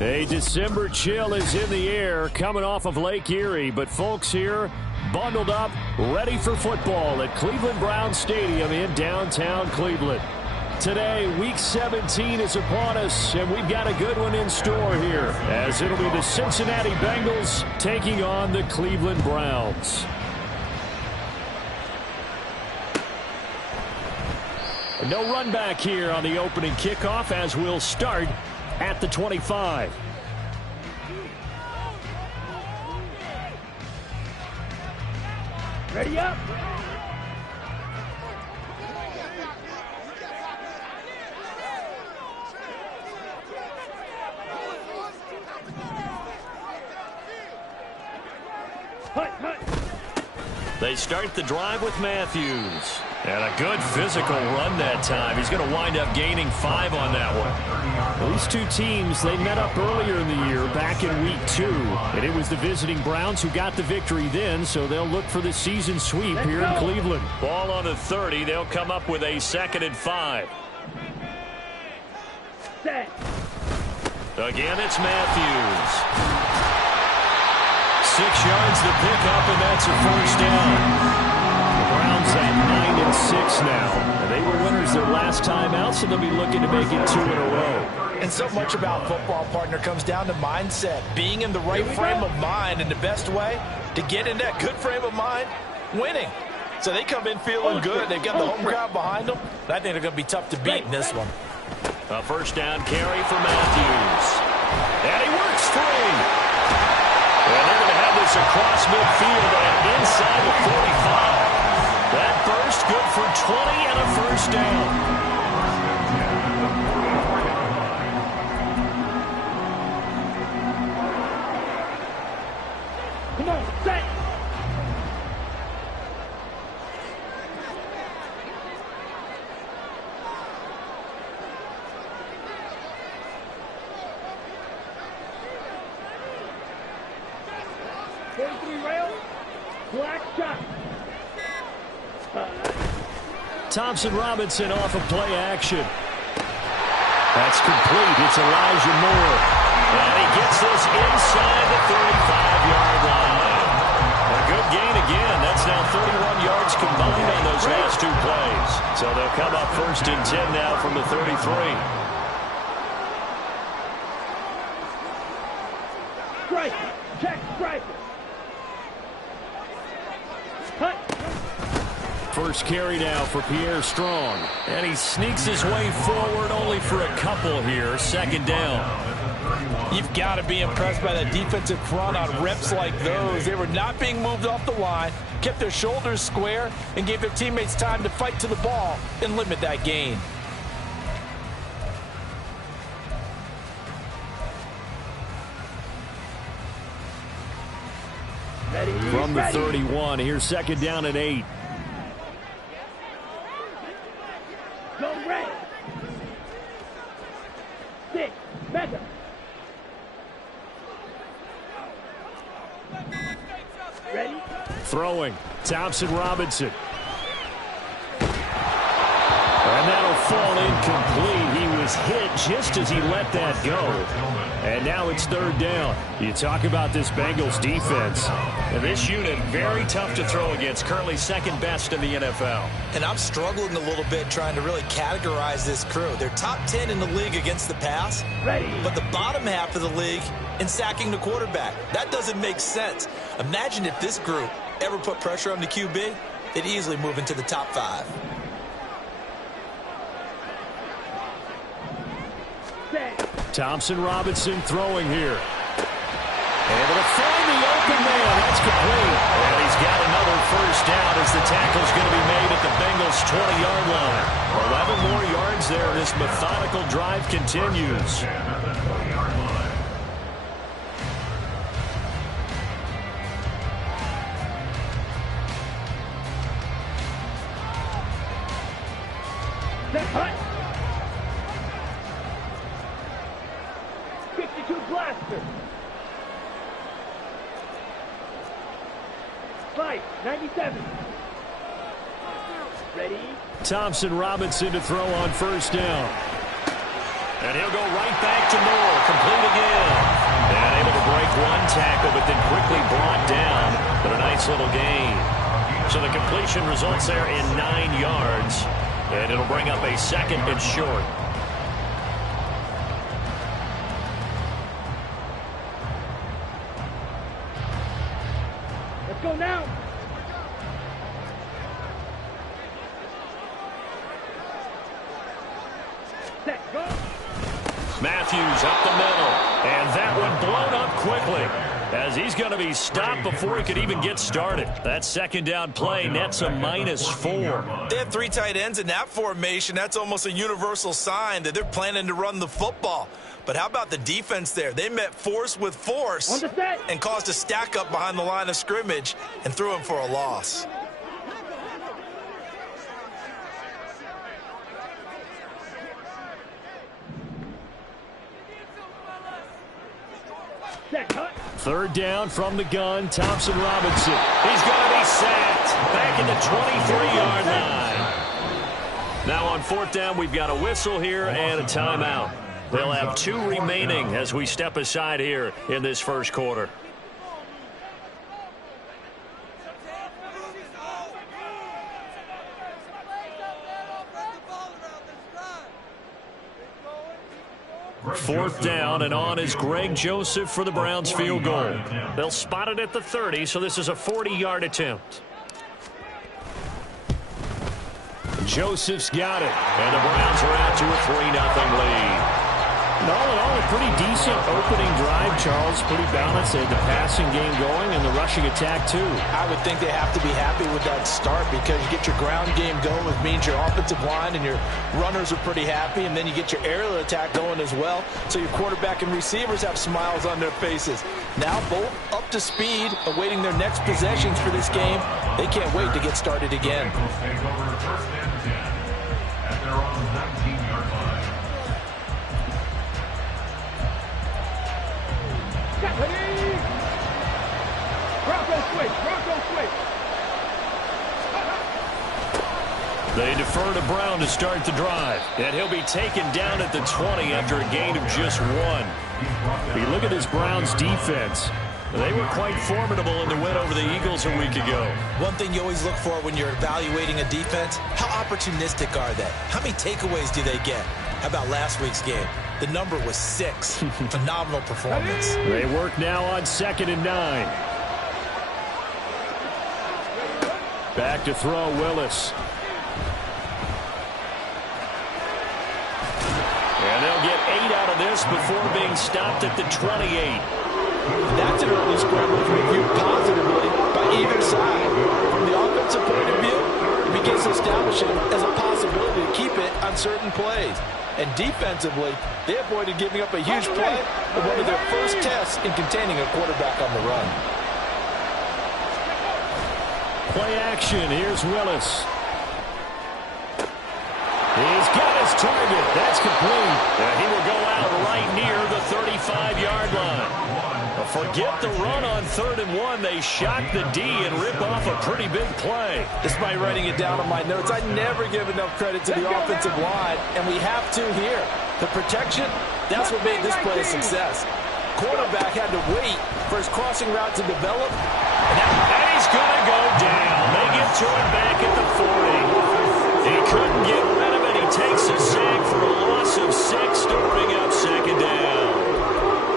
A December chill is in the air coming off of Lake Erie, but folks here bundled up, ready for football at Cleveland Browns Stadium in downtown Cleveland. Today, Week 17 is upon us, and we've got a good one in store here, as it'll be the Cincinnati Bengals taking on the Cleveland Browns. No run back here on the opening kickoff, as we'll start at the 25. Ready up. They start the drive with Matthews. And a good physical run that time. He's going to wind up gaining 5 on that one. These two teams, they met up earlier in the year, back in Week 2. And it was the visiting Browns who got the victory then, so they'll look for the season sweep here in Cleveland. Ball on the 30. They'll come up with a 2nd and 5. Set. Again, it's Matthews. 6 yards to pick up, and that's a first down. Browns at 9-6 now. And they were winners their last time out, so they'll be looking to make it 2 in a row. And so much about football, partner, comes down to mindset. Being in the right frame of mind, and the best way to get in that good frame of mind, winning. So they come in feeling good. They've got the home crowd behind them. I think they're going to be tough to beat in this one. A first down carry for Matthews. And he works free. And they're going to have this across midfield and inside the 45. That burst good for 20 and a first down. Come on, set. Rail, black shot. Thompson Robinson off of play action. That's complete. It's Elijah Moore. And he gets this inside the 35-yard line. A good gain again. That's now 31 yards combined on those last 2 plays. So they'll come up 1st and 10 now from the 33. Striker. Check striker. Cut. First carry now for Pierre Strong. And he sneaks his way forward only for a couple here. 2nd down. You've got to be impressed by that defensive front on reps like those. They were not being moved off the line, kept their shoulders square, and gave their teammates time to fight to the ball and limit that gain. From the 31, here's 2nd down and 8. Go red. 6. Mega. Ready? Throwing. Thompson Robinson. And that'll fall incomplete. He was hit just as he let that go. And now it's 3rd down. You talk about this Bengals defense. And this unit, very tough to throw against. Currently 2nd best in the NFL. And I'm struggling a little bit trying to really categorize this crew. They're top 10 in the league against the pass. Ready. But the bottom half of the league in sacking the quarterback. That doesn't make sense. Imagine if this group ever put pressure on the QB, they'd easily move into the top 5. Thompson Robinson throwing here. Able to find the open man. That's complete. And he's got another first down as the tackle's going to be made at the Bengals' 20-yard line. 11 more yards there. This methodical drive continues. Hut. 52 blaster. 597. Ready. Thompson Robinson to throw on first down. And he'll go right back to Moore. Complete again. And able to break one tackle, but then quickly brought down. But a nice little gain. So the completion results there in 9 yards. And it'll bring up a 2nd and short. Let's go now. Set, go. Matthews up the middle. And that one blown up quickly, as he's going to be stopped before he could even get started. That 2nd down play nets a -4. They have 3 tight ends in that formation. That's almost a universal sign that they're planning to run the football. But how about the defense there? They met force with force and caused a stack up behind the line of scrimmage and threw him for a loss. Set, cut. 3rd down from the gun. Thompson Robinson. He's going to be sacked back at the 23-yard line. Now on 4th down, we've got a whistle here and a timeout. They'll have 2 remaining as we step aside here in this first quarter. Fourth down, and on is Greg Joseph for the Browns field goal. They'll spot it at the 30, so this is a 40-yard attempt. Joseph's got it, and the Browns are out to a 3-0 lead. And all in all, a pretty decent opening drive, Charles. Pretty balanced. They had the passing game going and the rushing attack, too. I would think they have to be happy with that start because you get your ground game going, which means your offensive line and your runners are pretty happy, and then you get your aerial attack going as well, so your quarterback and receivers have smiles on their faces. Now both up to speed, awaiting their next possessions for this game. They can't wait to get started again. They defer to Brown to start the drive, and he'll be taken down at the 20 after a gain of just 1. You look at this Browns defense. They were quite formidable in the win over the Eagles a week ago. One thing you always look for when you're evaluating a defense, how opportunistic are they? How many takeaways do they get? How about last week's game? The number was 6. Phenomenal performance. They work now on 2nd and 9. Back to throw, Willis. And they'll get 8 out of this before being stopped at the 28. That's an early spread which we view positively by either side. From the offensive point of view, it begins to establish it as a possibility to keep it on certain plays. And defensively, they avoided giving up a huge play in one of their first tests in containing a quarterback on the run. Play action. Here's Willis. He's got his target. That's complete. And he will go out right near the 35-yard line. Forget the run on 3rd and 1. They shock the D and rip off a pretty big play. Despite writing it down on my notes, I never give enough credit to the offensive line, and we have to here. The protection, that's what made this play a success. Quarterback had to wait for his crossing route to develop. And he's going to go down. They get to him back at the 40. He couldn't get rid of it. He takes a sack for a loss of 6 to bring up 2nd down.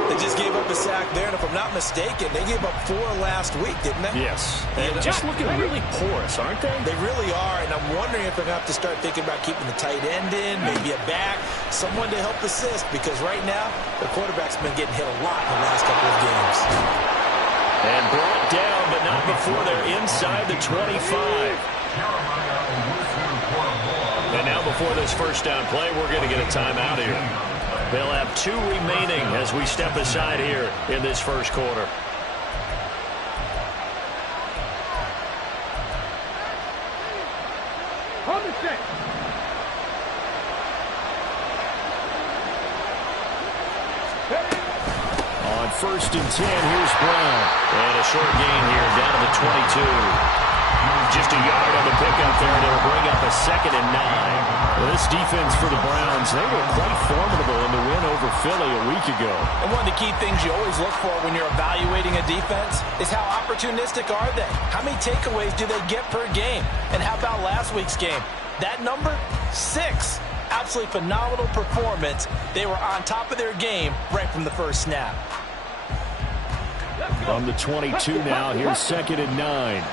They just gave up a sack there, and if I'm not mistaken, they gave up 4 last week, didn't they? Yes. And just looking really porous, aren't they? They really are, and I'm wondering if they're going to have to start thinking about keeping the tight end in, maybe a back, someone to help assist, because right now, the quarterback's been getting hit a lot in the last couple of games. And brought down, but not before they're inside the 25. And now before this first down play, we're going to get a timeout here. They'll have 2 remaining as we step aside here in this first quarter. On the set. On 1st and 10, here's Brown. And a short gain here down to the 22. Just a yard on the pickup there, and it'll bring up a 2nd and 9. This defense for the Browns, they were quite formidable in the win over Philly a week ago. And one of the key things you always look for when you're evaluating a defense is how opportunistic are they? How many takeaways do they get per game? And how about last week's game? That number? 6. Absolutely phenomenal performance. They were on top of their game right from the first snap. From the 22 now, here's 2nd and 9.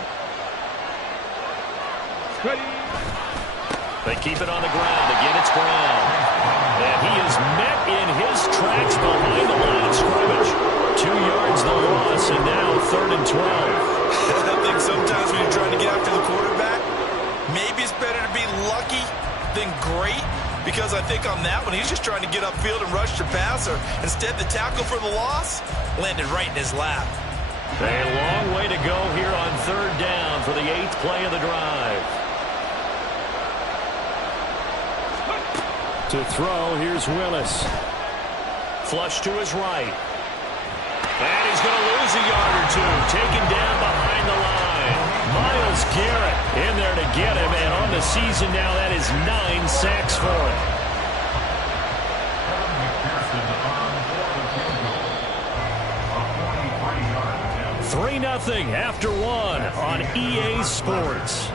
They keep it on the ground. Again, it's Brown. And he is met in his tracks behind the line of scrimmage. 2 yards the loss, and now 3rd and 12. I think sometimes when you're trying to get after the quarterback, maybe it's better to be lucky than great, because I think on that one, he's just trying to get upfield and rush your passer. Instead, the tackle for the loss landed right in his lap. A long way to go here on 3rd down for the 8th play of the drive. To throw, here's Willis. Flush to his right. And he's going to lose a yard or 2. Taken down behind the line. Myles Garrett in there to get him. And on the season now, that is 9 sacks for him. 3-0 after 1 on EA Sports.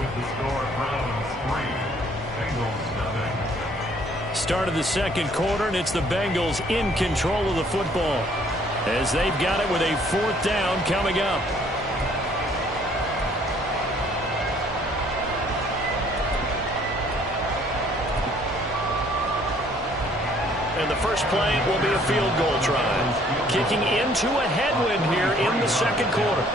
Start of the 2nd quarter, and it's the Bengals in control of the football as they've got it with a 4th down coming up. And the first play will be a field goal try. Kicking into a headwind here in the 2nd quarter.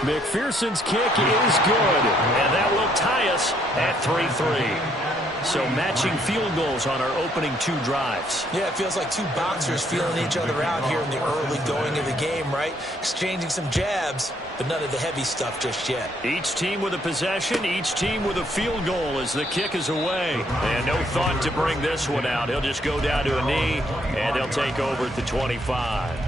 McPherson's kick is good, and that will tie us at 3-3. So matching field goals on our opening 2 drives. Yeah, it feels like 2 boxers feeling each other out here in the early going of the game, right? Exchanging some jabs, but none of the heavy stuff just yet. Each team with a possession, each team with a field goal as the kick is away. And no thought to bring this one out. He'll just go down to a knee, and he'll take over at the 25.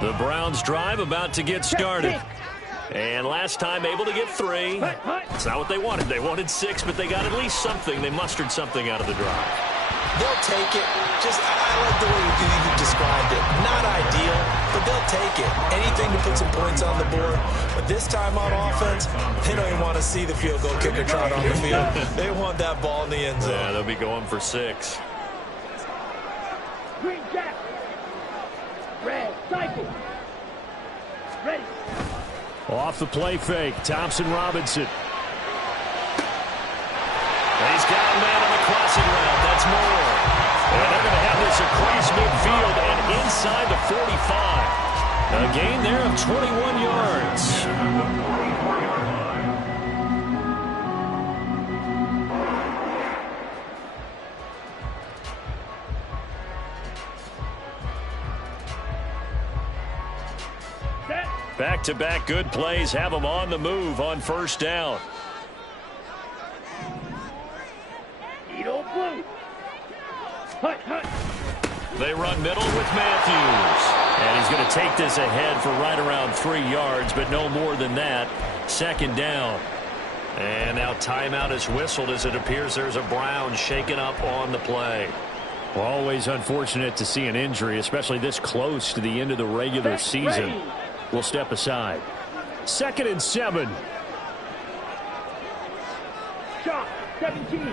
The Browns drive about to get started. And last time able to get 3. It's not what they wanted. They wanted 6, but they got at least something. They mustered something out of the drive. They'll take it. I like the way you described it. Not ideal, but they'll take it. Anything to put some points on the board. But this time on offense, they don't even want to see the field goal kicker trot on the field. They want that ball in the end zone. Yeah, they'll be going for 6. Green jack. Red cycle. Ready. Off the play fake, Thompson Robinson. He's got a man on the crossing route. That's Moore. And they're going to have this across midfield and inside the 45. A gain there of 21 yards. Back-to-back good plays have them on the move on 1st down. They run middle with Matthews. And he's going to take this ahead for right around 3 yards, but no more than that. 2nd down. And now timeout is whistled as it appears there's a Brown shaken up on the play. Well, always unfortunate to see an injury, especially this close to the end of the regular season. We'll step aside. 2nd and 7. Shot 17.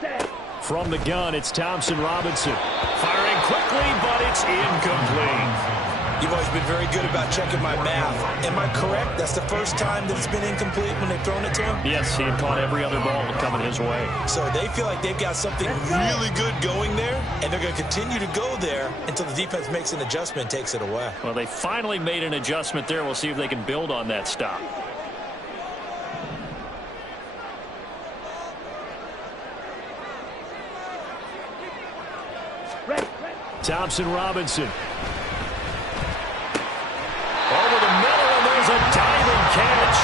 Set. From the gun, it's Thompson Robinson. Firing quickly, but it's incomplete. You've always been very good about checking my math. Am I correct? That's the first time that it's been incomplete when they've thrown it to him? Yes, he had caught every other ball coming his way. So they feel like they've got something really good going there, and they're going to continue to go there until the defense makes an adjustment and takes it away. Well, they finally made an adjustment there. We'll see if they can build on that stop. Thompson Robinson. Over the middle, and there's a diving catch.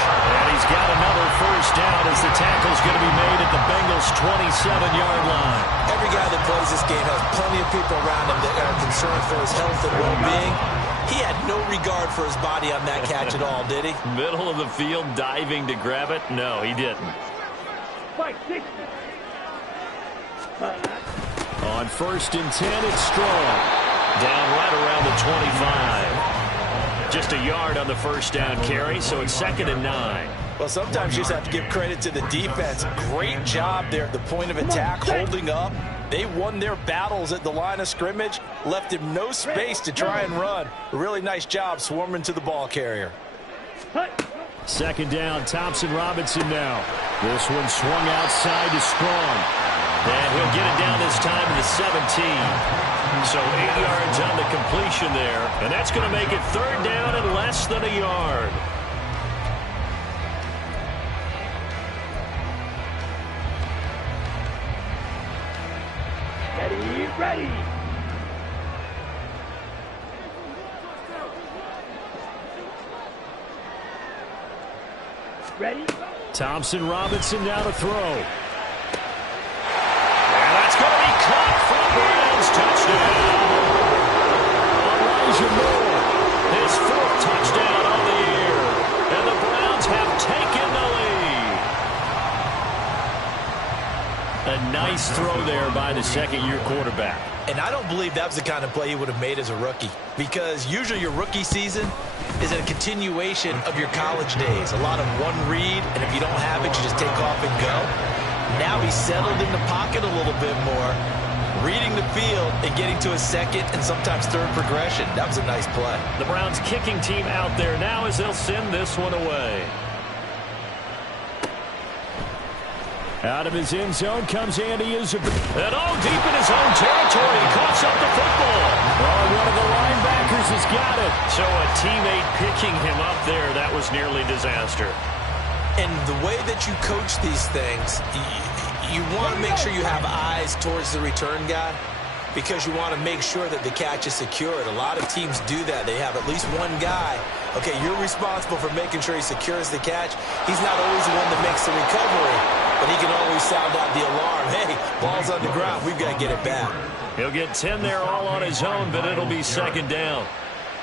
He's got another first down as the tackle's going to be made at the Bengals' 27-yard line. Every guy that plays this game has plenty of people around him that are concerned for his health and well-being. He had no regard for his body on that catch at all, did he? Middle of the field, diving to grab it? No, he didn't. 560. On 1st and 10, it's Strong. Down right around the 25. Just a yard on the first down carry, so it's 2nd and 9. Well, sometimes you just have to give credit to the defense. Great job there at the point of attack, holding up. They won their battles at the line of scrimmage, left him no space to try and run. A really nice job swarming to the ball carrier. 2nd down, Thompson Robinson now. This one swung outside to Strong. And he'll get it down this time to the 17. So 8 yards on the completion there. And that's going to make it 3rd down and less than a yard. Ready. Ready. Thompson Robinson now to throw. And that's going to be caught for Browns touchdown. Elijah Moore, his 4th touchdown on the year. And the Browns have taken the lead. A nice throw there by the 2nd-year quarterback. And I don't believe that was the kind of play he would have made as a rookie, because usually your rookie season is a continuation of your college days. A lot of one read, and if you don't have it, you just take off and go. Now he's settled in the pocket a little bit more, reading the field and getting to a 2nd and sometimes 3rd progression. That was a nice play. The Browns kicking team out there now as they'll send this one away. Out of his end zone comes Andy Isabel. And deep in his own territory, he coughs up the football. One of the linebackers has got it. So a teammate picking him up there, that was nearly disaster. And the way that you coach these things, you want to make sure you have eyes towards the return guy, because you want to make sure that the catch is secured. A lot of teams do that. They have at least one guy. Okay, you're responsible for making sure he secures the catch. He's not always the one that makes the recovery, but he can always sound out the alarm. Hey, ball's on the ground. We've got to get it back. He'll get 10 there all on his own, but it'll be 2nd down.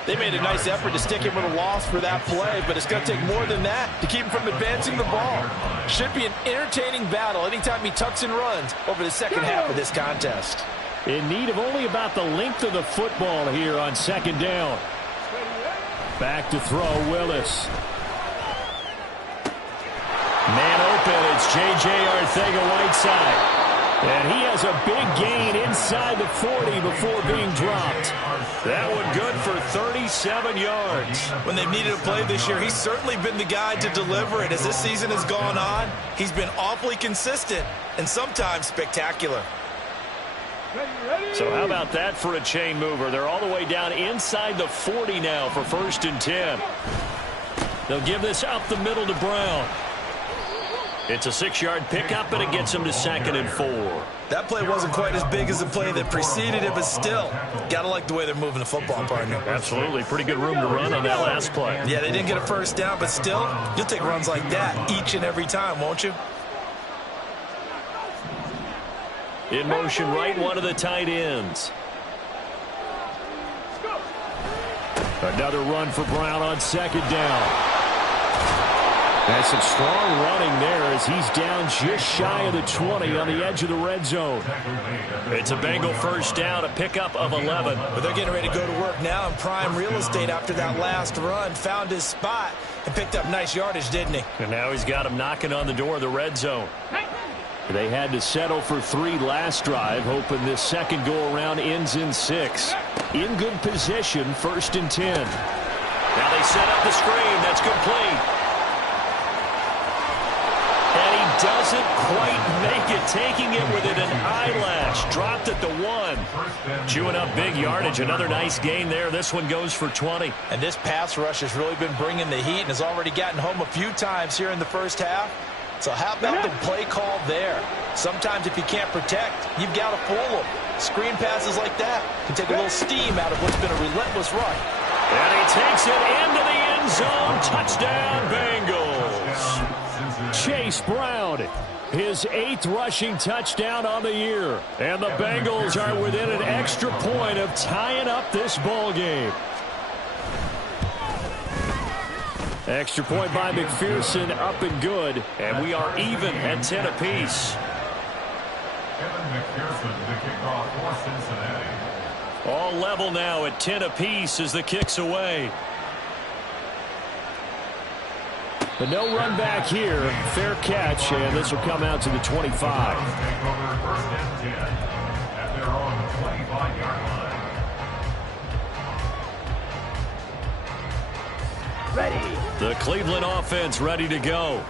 They made a nice effort to stick him with a loss for that play, but it's going to take more than that to keep him from advancing the ball. Should be an entertaining battle anytime he tucks and runs over the 2nd half of this contest. In need of only about the length of the football here on 2nd down. Back to throw, Willis. Man open, it's J.J. Arcega-Whiteside. And he has a big gain inside the 40 before being dropped. That one good for 37 yards. When they've needed a play this year, he's certainly been the guy to deliver it. As this season has gone on, he's been awfully consistent and sometimes spectacular. So how about that for a chain mover? They're all the way down inside the 40 now for 1st and 10. They'll give this up the middle to Brown. It's a 6-yard pickup, and it gets him to 2nd and 4. That play wasn't quite as big as the play that preceded it, but still, got to like the way they're moving the football, partner. Absolutely. Pretty good room to run on that last play. Yeah, they didn't get a first down, but still, you'll take runs like that each and every time, won't you? In motion right, one of the tight ends. Another run for Brown on 2nd down. That's some strong running there as he's down just shy of the 20 on the edge of the red zone. It's a Bengal first down, a pickup of 11. But they're getting ready to go to work now in prime real estate after that last run. Found his spot and picked up nice yardage, didn't he? And now he's got him knocking on the door of the red zone. They had to settle for 3 last drive, hoping this second go-around ends in 6. In good position, 1st and 10. Now they set up the screen. That's complete. And he doesn't quite make it, taking it within an eyelash. Dropped at the 1. Chewing up big yardage. Another nice gain there. This one goes for 20. And this pass rush has really been bringing the heat and has already gotten home a few times here in the first half. So how about the play call there? Sometimes if you can't protect, you've got to fool them. Screen passes like that can take a little steam out of what's been a relentless run. And he takes it into the end zone. Touchdown, Bengals. Chase Brown, his 8th rushing touchdown on the year. And the Bengals are within an extra point of tying up this ball game. Extra point by McPherson, up and good. And we are even at 10 apiece. Kevin McPherson, the kickoff for Cincinnati. All level now at 10 apiece as the kick's away. But no run back here. Fair catch, and this will come out to the 25. Take over first and 10 at their own 25-yard line. Ready. The Cleveland offense ready to go.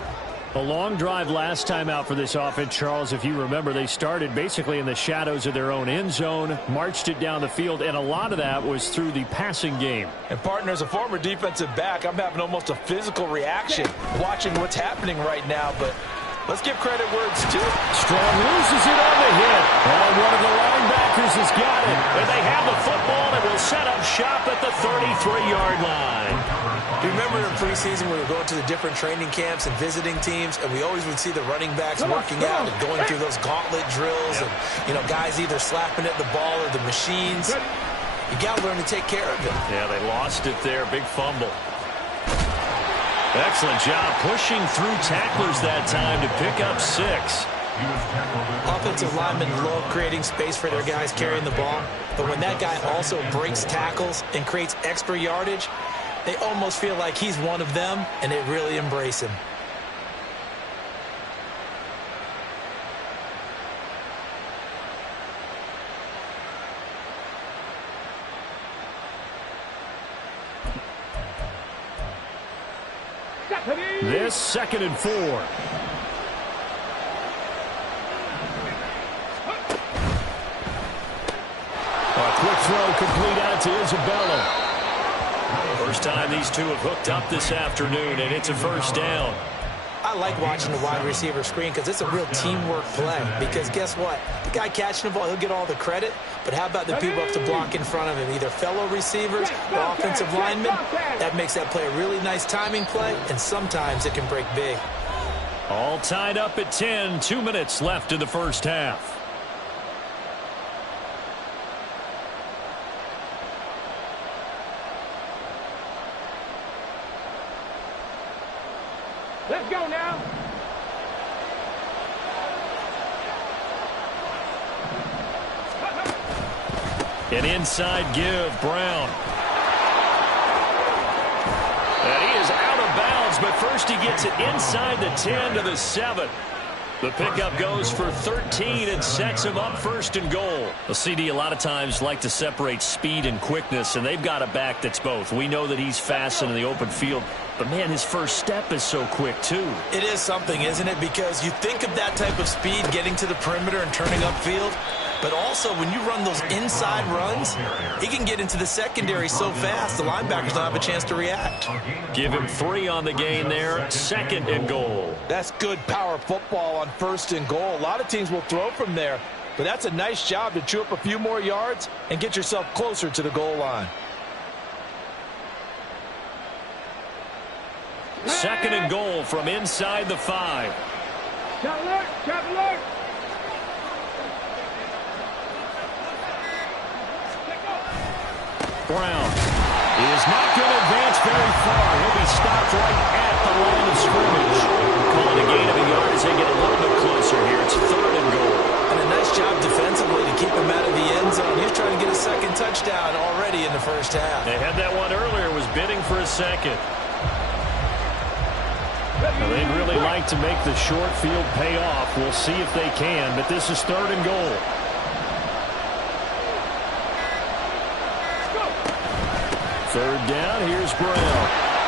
A long drive last time out for this offense, Charles. If you remember, they started basically in the shadows of their own end zone, marched it down the field, and a lot of that was through the passing game. And, partner, as a former defensive back, I'm having almost a physical reaction watching what's happening right now, but let's give credit where it's due. Strong loses it on the hit. And one of the linebackers has got it. And they have the football and will set up shop at the 33-yard line. Do you remember in preseason we were going to the different training camps and visiting teams, and we always would see the running backs working out and going through those gauntlet drills and, you know, guys either slapping at the ball or the machines. You got to learn to take care of it. Yeah, they lost it there. Big fumble. Excellent job pushing through tacklers that time to pick up 6. Offensive linemen love creating space for their guys carrying the ball, but when that guy also breaks tackles and creates extra yardage, they almost feel like he's one of them, and they really embrace him. This 2nd and 4. A quick throw complete out to Isabella. First time these two have hooked up this afternoon, and it's a first down. I like watching the wide receiver screen because it's a real teamwork play. Because guess what? The guy catching the ball, he'll get all the credit. But how about the people up to block in front of him? Either fellow receivers or offensive linemen. That makes that play a really nice timing play, and sometimes it can break big. All tied up at 10. 2 minutes left in the first half. Let's go now. An inside give, Brown. And he is out of bounds, but first he gets it inside the 10 to the 7. The pickup goes for 13 and sets him up 1st and goal. The CD a lot of times like to separate speed and quickness, and they've got a back that's both. We know that he's fast in the open field, but, man, his first step is so quick, too. It is something, isn't it? Because you think of that type of speed getting to the perimeter and turning upfield, but also when you run those inside runs, he can get into the secondary so fast the linebackers don't have a chance to react. Give him 3 on the gain there, 2nd and goal. That's good power football on 1st and goal. A lot of teams will throw from there, but that's a nice job to chew up a few more yards and get yourself closer to the goal line. 2nd and goal from inside the 5. Trap alert! Trap alert! Brown is not going to advance very far. He'll be stopped right at the line of scrimmage. Calling a gain of a yard as they get a little bit closer here. It's 3rd and goal. And a nice job defensively to keep him out of the end zone. He's trying to get a 2nd touchdown already in the first half. They had that one earlier, was bidding for a 2nd. Now, they'd really like to make the short field pay off. We'll see if they can, but this is 3rd and goal. Third down, here's Brown.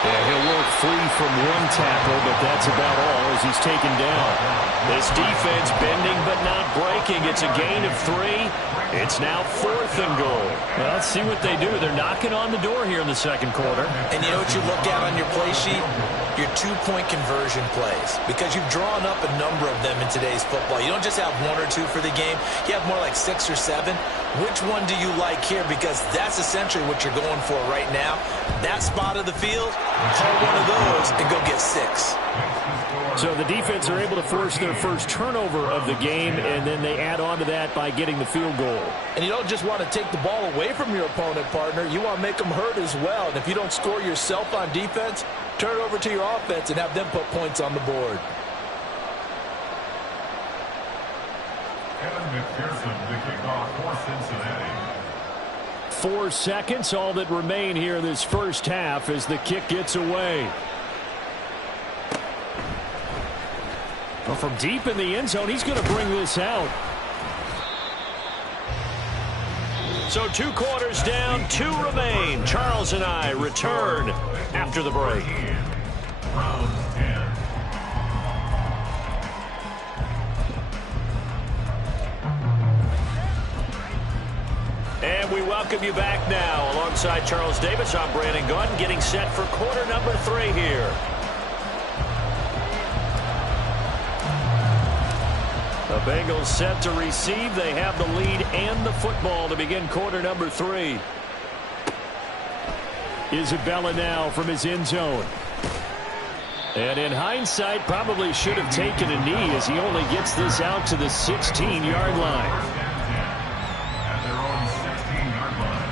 Yeah, he'll work free from one tackle, but that's about all as he's taken down. This defense bending but not breaking. It's a gain of 3. It's now 4th and goal. Well, let's see what they do. They're knocking on the door here in the 2nd quarter. And you know what you look at on your play sheet? Your 2-point conversion plays. Because you've drawn up a number of them in today's football. You don't just have 1 or 2 for the game. You have more like 6 or 7. Which one do you like here? Because that's essentially what you're going for right now. That spot of the field, Call one of those and go get 6. So the defense are able to force their first turnover of the game, and then they add on to that by getting the field goal. And you don't just want to take the ball away from your opponent, partner. You want to make them hurt as well. And if you don't score yourself on defense, turn it over to your offense and have them put points on the board. Kevin McPherson, the kickoff for Cincinnati. 4 seconds, all that remain here in this first half as the kick gets away. Well, from deep in the end zone, he's going to bring this out. So 2 quarters down, 2 remain. Charles and I return after the break. Browns 10. And we welcome you back now. Alongside Charles Davis, I'm Brandon Gaudin, getting set for quarter number 3 here. The Bengals set to receive. They have the lead and the football to begin quarter number 3. Isabella now from his end zone. And in hindsight, probably should have taken a knee as he only gets this out to the 16-yard line. At their own 16-yard line.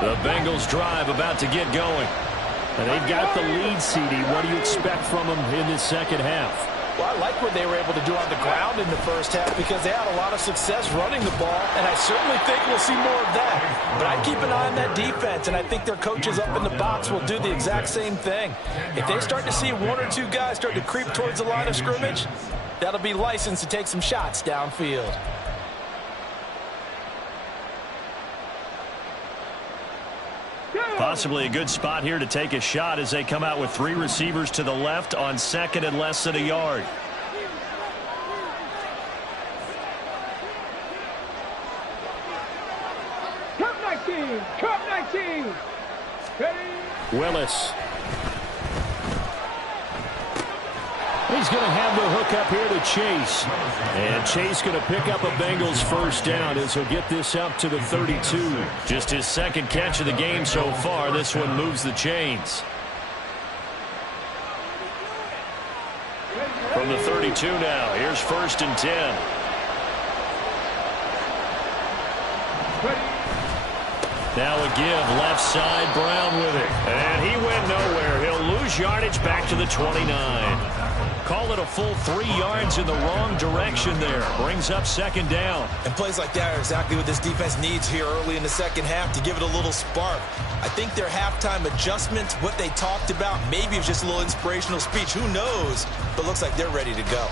The Bengals drive about to get going. And they've got the lead, CD. What do you expect from them in this second half? Well, I like what they were able to do on the ground in the first half because they had a lot of success running the ball, and I certainly think we'll see more of that. But I keep an eye on that defense, and I think their coaches up in the box will do the exact same thing. If they start to see 1 or 2 guys start to creep towards the line of scrimmage, that'll be licensed to take some shots downfield. Possibly a good spot here to take a shot as they come out with 3 receivers to the left on second and less than a yard. Cup 19! Cup 19! Ready? Willis. He's going to have the hook up here to Chase. And Chase going to pick up a Bengals first down as he'll get this up to the 32. Just his second catch of the game so far. This one moves the chains. From the 32 now, here's 1st and 10. Now a give, left side, Brown with it. And he went nowhere. He'll lose yardage back to the 29. Call it a full 3 yards in the wrong direction there. Brings up second down. And plays like that are exactly what this defense needs here early in the second half to give it a little spark. I think their halftime adjustments, what they talked about, maybe it's just a little inspirational speech. Who knows? But looks like they're ready to go.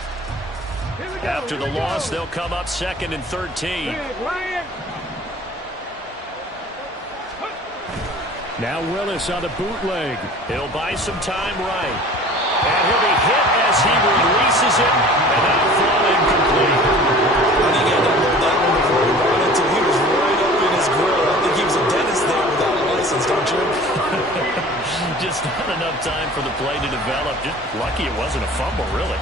After the loss, they'll come up 2nd and 13. Now Willis on a bootleg. He'll buy some time right. And he'll be hit as he releases it. And that'll fall incomplete. I think he had to hold that one before he brought it until he was right up in his grill. I think he was a dentist there without a license, don't you? Just not enough time for the play to develop. Just lucky it wasn't a fumble, really.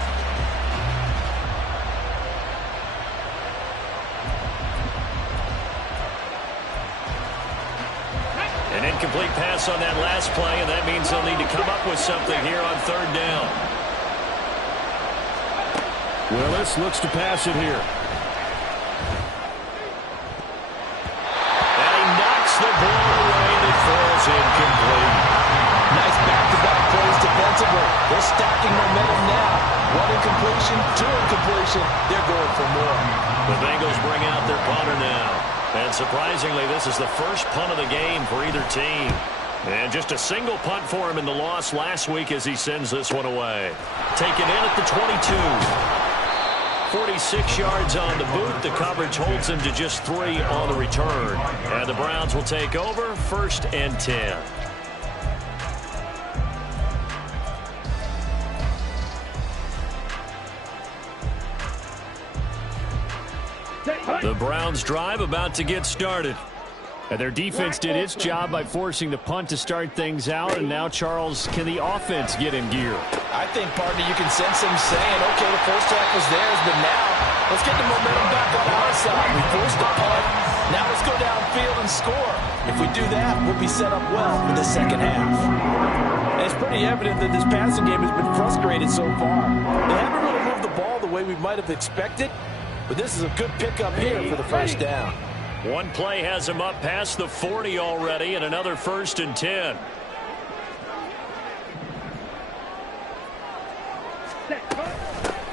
An incomplete pass on that last play, and that means they'll need to come up with something here on 3rd down. Willis looks to pass it here. And he knocks the ball away, and it falls incomplete. Nice back-to-back plays defensively. They're stacking momentum now. 1 incompletion, 2 incompletion. They're going for more. The Bengals bring out their punter now. And surprisingly, this is the first punt of the game for either team. And just a single punt for him in the loss last week as he sends this one away. Taken in at the 22. 46 yards on the boot. The coverage holds him to just 3 on the return. And the Browns will take over 1st and 10. The Browns drive about to get started. And their defense did its job by forcing the punt to start things out. And now, Charles, can the offense get in gear? I think, partner, you can sense him saying, okay, the first half was theirs, but now Let's get the momentum back on our side. We forced a punt. Now let's go downfield and score. If we do that, we'll be set up well for the second half. And it's pretty evident that this passing game has been frustrated so far. They haven't really moved the ball the way we might have expected, but this is a good pickup here for the first down. One play has him up past the 40 already, and another 1st and 10.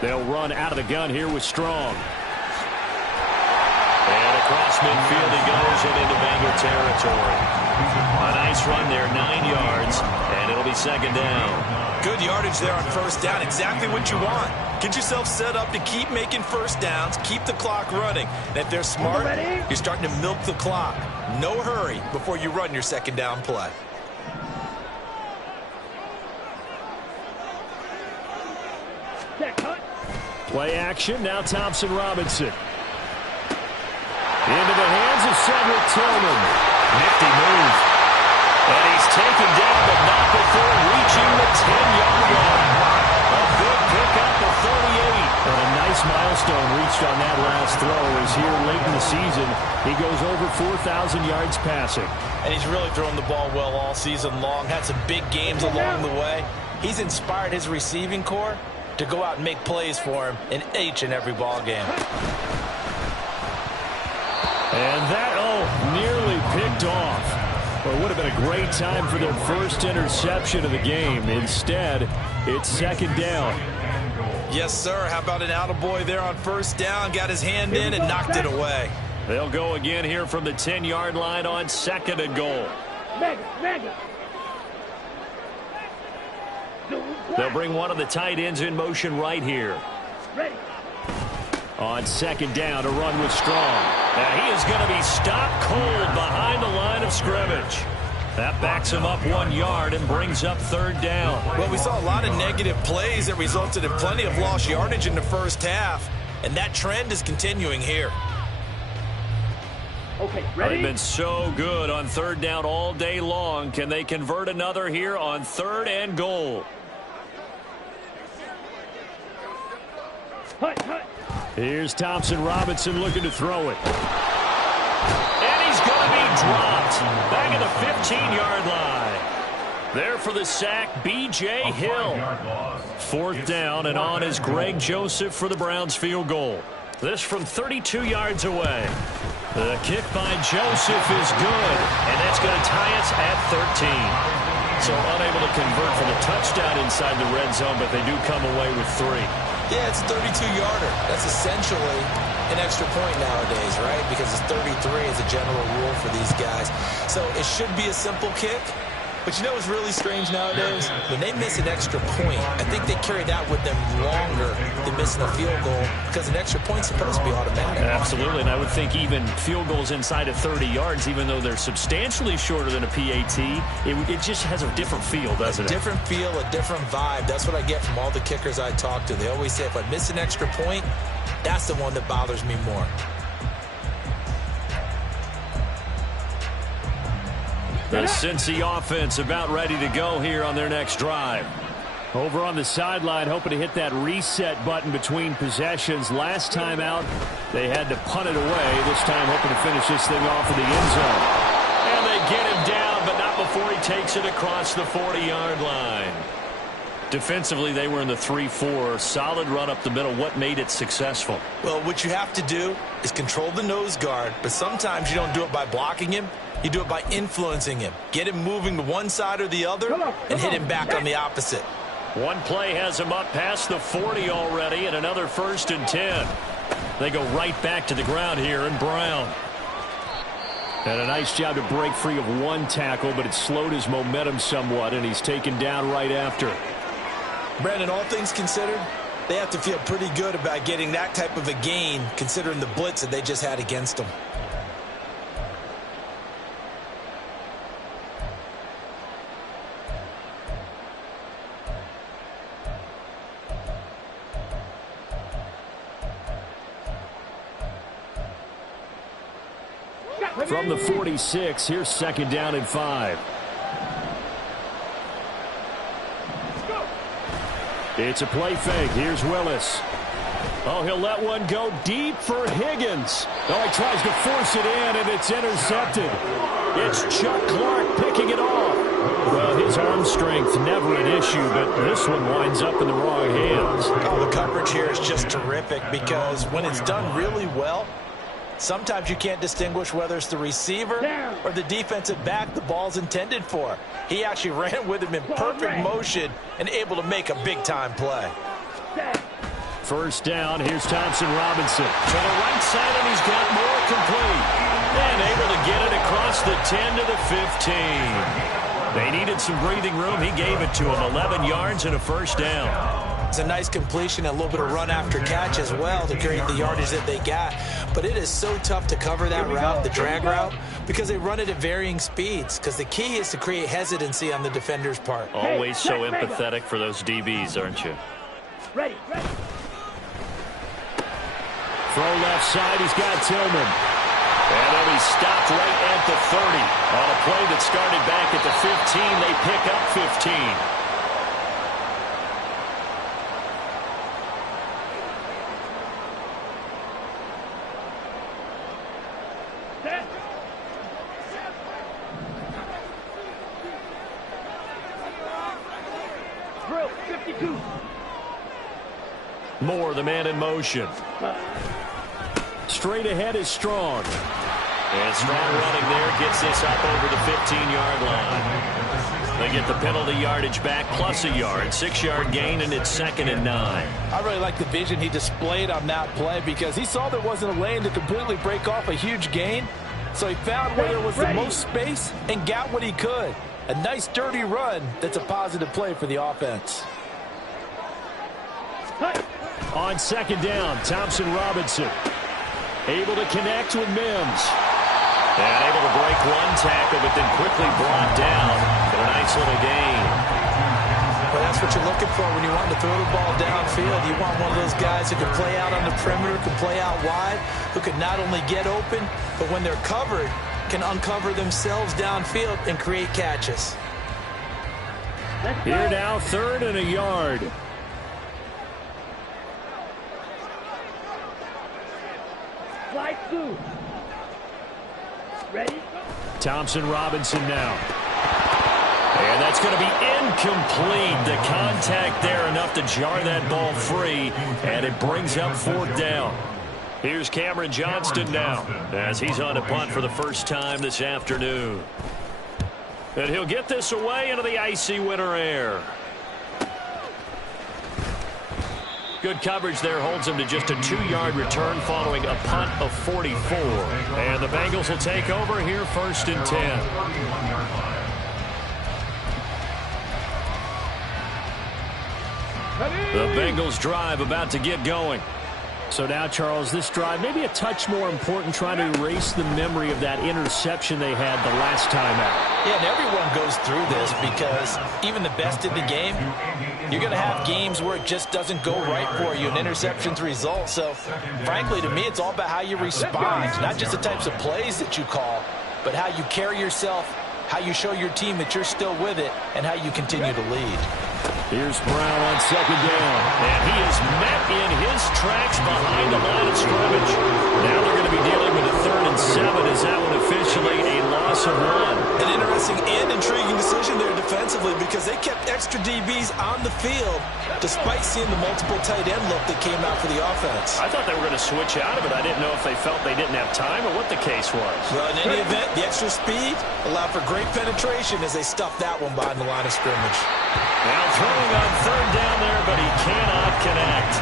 They'll run out of the gun here with Strong. And across midfield he goes and into Bengal territory. A nice run there, 9 yards, and it'll be second down. Good yardage there on first down, exactly what you want. Get yourself set up to keep making first downs, keep the clock running. And if they're smart, you're starting to milk the clock. No hurry before you run your second down play. Play action, now Thompson Robinson. Into the hands of Cedric Tillman. Nifty move. And he's taken down, but not before reaching the 10-yard line. A good pickup of 38. And a nice milestone reached on that last throw as here late in the season he goes over 4,000 yards passing. And he's really thrown the ball well all season long. Had some big games along the way. He's inspired his receiving corps to go out and make plays for him in each and every ball game. And that, nearly picked off. Well, it would have been a great time for their first interception of the game. Instead, it's second down. Yes, sir. How about an attaboy there on first down? Got his hand in and knocked it away. They'll go again here from the 10-yard line on 2nd and goal. They'll bring one of the tight ends in motion right here. On second down, a run with Strong. Now he is going to be stopped cold behind the line of scrimmage. That backs him up 1 yard and brings up third down. Well, we saw a lot of negative plays that resulted in plenty of lost yardage in the first half, and that trend is continuing here. Okay, ready? They've been so good on third down all day long. Can they convert another here on 3rd and goal? Here's Thompson Robinson looking to throw it. And he's going to be dropped. Back at the 15-yard line. There for the sack, B.J. Hill. 4th down, and on is Greg Joseph for the Browns field goal. This from 32 yards away. The kick by Joseph is good, and that's going to tie us at 13. So unable to convert for the touchdown inside the red zone, but they do come away with 3. Yeah, it's a 32-yarder. That's essentially an extra point nowadays, right? Because it's 33 as a general rule for these guys. So it should be a simple kick. But you know what's really strange nowadays? When they miss an extra point, I think they carry that with them longer than missing a field goal because an extra point's supposed to be automatic. Absolutely, and I would think even field goals inside of 30 yards, even though they're substantially shorter than a PAT, it just has a different feel, doesn't it? A different feel, a different vibe. That's what I get from all the kickers I talk to. They always say if I miss an extra point, that's the one that bothers me more. The Cincy offense about ready to go here on their next drive. Over on the sideline, hoping to hit that reset button between possessions. Last time out, they had to punt it away. This time, hoping to finish this thing off in the end zone. And they get him down, but not before he takes it across the 40-yard line. Defensively, they were in the 3-4. Solid run up the middle. What made it successful? Well, what you have to do is control the nose guard, but sometimes you don't do it by blocking him. You do it by influencing him. Get him moving to one side or the other and hit him back on the opposite. One play has him up past the 40 already, and another 1st and 10. They go right back to the ground here, and Brown. And a nice job to break free of one tackle, but it slowed his momentum somewhat, and he's taken down right after. Brandon, all things considered, they have to feel pretty good about getting that type of a gain, considering the blitz that they just had against them. From the 46, here's 2nd down and 5. It's a play fake. Here's Willis. Oh, he'll let one go deep for Higgins. Oh, he tries to force it in, and it's intercepted. It's Chuck Clark picking it off. Well, his arm strength never an issue, but this one winds up in the wrong hands. Oh, the coverage here is just terrific because when it's done really well, sometimes you can't distinguish whether it's the receiver or the defensive back the ball's intended for. He actually ran with him in perfect motion and able to make a big-time play. First down, here's Thompson Robinson. To the right side, and he's got more complete. And able to get it across the 10 to the 15. They needed some breathing room. He gave it to him. 11 yards and a first down. It's a nice completion, a little bit of run after catch as well to create the yardage that they got. But it is so tough to cover that route, the drag route, because they run it at varying speeds. Because the key is to create hesitancy on the defender's part. Always so empathetic for those DBs, aren't you? Ready. Throw left side, he's got Tillman. And then he stopped right at the 30. On a play that started back at the 15, they pick up 15. Set. Drill, 52. Moore, the man in motion. Straight ahead is Strong. And Strong running there, gets this up over the 15-yard line. They get the penalty yardage back plus a yard. 6-yard gain, and it's 2nd and 9. I really like the vision he displayed on that play because he saw there wasn't a lane to completely break off a huge gain. So he found where there was the most space and got what he could. A nice, dirty run that's a positive play for the offense. On 2nd down, Thompson Robinson. Able to connect with Mims. And able to break one tackle, but then quickly brought down for a nice little gain. Well, that's what you're looking for when you want to throw the ball downfield. You want one of those guys who can play out on the perimeter, can play out wide, who can not only get open, but when they're covered, can uncover themselves downfield and create catches. Here now, 3rd and a yard. Slide 2. Ready? Thompson Robinson now. And that's going to be incomplete. The contact there enough to jar that ball free, and it brings up 4th down. Here's Cameron Johnston now as he's on a punt for the first time this afternoon. And he'll get this away into the icy winter air. Good coverage there holds him to just a 2-yard return following a punt of 44. And the Bengals will take over here 1st and 10. The Bengals drive about to get going. So now, Charles, this drive maybe a touch more important, trying to erase the memory of that interception they had the last time out. Yeah, and everyone goes through this because even the best in the game, you're going to have games where it just doesn't go right for you, and interceptions result. So, frankly, to me, it's all about how you respond, not just the types of plays that you call, but how you carry yourself, how you show your team that you're still with it, and how you continue to lead. Here's Brown on 2nd down. And he is met in his tracks behind the line of scrimmage. Now they're going to be dealing with a 3rd and 7. Is that one officially a loss of 1? An interesting and intriguing decision there defensively because they kept extra DBs on the field despite seeing the multiple tight end look that came out for the offense. I thought they were going to switch out of it. I didn't know if they felt they didn't have time or what the case was. Well, in any event, the extra speed allowed for great penetration as they stuffed that one behind the line of scrimmage. Now throwing on 3rd down there, but he cannot connect.